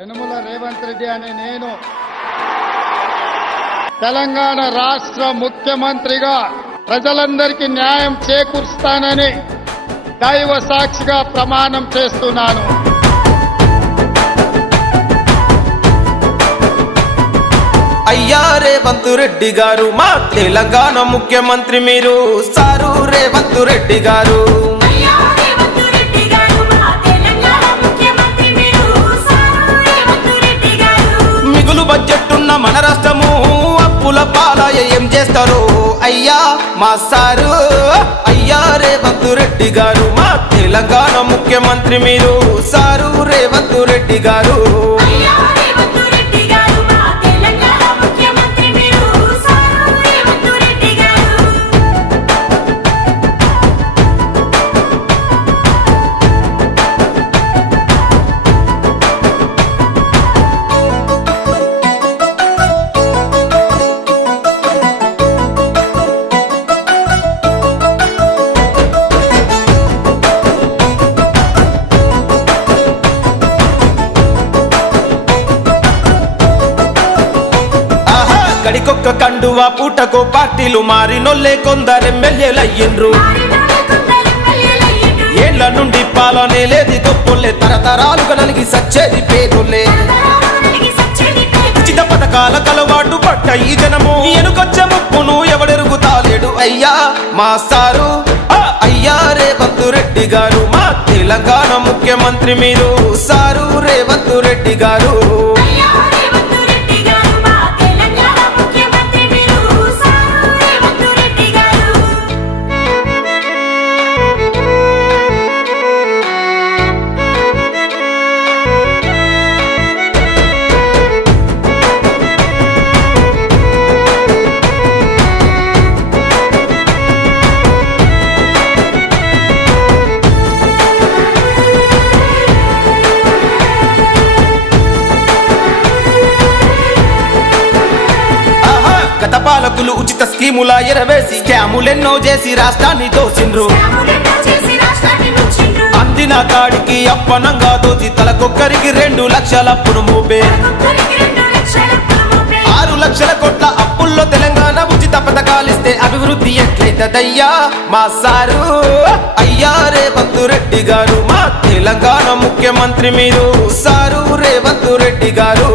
యనమల రేవంత్ రెడ్డి అనే నేను తెలంగాణ రాష్ట్ర ముఖ్యమంత్రిగా ప్రజలందరికీ న్యాయం చేకూరుస్తానని దైవ సాక్షిగా ప్రమాణం చేస్తున్నాను. అయ్యా రేవంత్ రెడ్డి గారు మా తెలంగాణ ముఖ్యమంత్రి మీరు సారు రేవంత్ రెడ్డి గారు. మిగులు బడ్జెట్ ఉన్న మన రాష్ట్రము అప్పుల పాలయ ఏం చేస్తారు అయ్యా మా సారు. అయ్యా రేవంత్ రెడ్డి గారు మా తెలంగాణ ముఖ్యమంత్రి మీరు సారు రేవంత్ రెడ్డి గారు. గడికొక్క కండువా పూటకో పార్టీలు మారినోళ్ళే కొందరు ఎమ్మెల్యేలయ్యిండ్రు. ఏళ్ల నుండి పాలనే లేది గొప్పలే తరతరాలుగా నలిగి సచ్చేది పేదోళ్ళే. ఉచిత పథకాల కలవాటు పట్ట ఈ జనము ఎనుకొచ్చే ముప్పును ఎవడెరుగుతాలేడు అయ్యా మా సారు. అయ్యా రేవంత్ రెడ్డి గారు మా తెలంగాణ ముఖ్యమంత్రి మీరు సారు రేవంత్ రెడ్డి గారు. గత పాలకులు ఉచిత స్కీముల ఎరవేసి స్కాములెన్నో చేసి రాష్ట్రాన్ని దోసిండ్రు. అందిన కాడికి అప్పనంగా దోచి తలకొక్కరికి 2 లక్షల అప్పును మోపే. 6 లక్షల కోట్ల అప్పుల్లో తెలంగాణ ఉచిత పథకాలిస్తే అభివృద్ధి ఎట్లయితదయ్యా మా సారు. అయ్యా రేవంత్ రెడ్డి గారు మా తెలంగాణ ముఖ్యమంత్రి మీరు సారు రేవంత్ రెడ్డి గారు.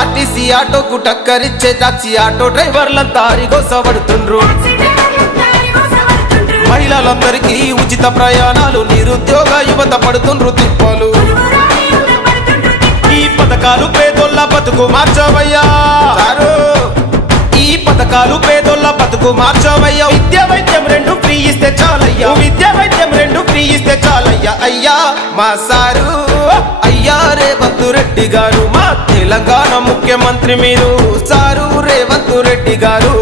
ఆర్టీసీ ఆటోకు టక్కరిచ్చే టాక్సీ ఆటో డ్రైవర్లంతా అరిగోసపడుతుండ్రు. మహిళలందరికీ ఉచిత ప్రయాణాలు నిరుద్యోగ యువత పడుతుండ్రు తిప్పలు. ఈ పథకాలు పేదోళ్ళ బతుకు మార్చవయ్యా. ఈ పథకాలు పేదోళ్ళ బతుకు మార్చవయ్యా. విద్యా వైద్యం 2 ఫ్రీ ఇస్తే చాలయ్యా. విద్యా వైద్యం 2 ఫ్రీ ఇస్తే చాలయ్యా అయ్యా మా సారు. అయ్యా రేవంత్ రెడ్డి గారు మా తెలంగాణ ముఖ్యమంత్రి మీరు సారు రేవంత్ రెడ్డి గారు.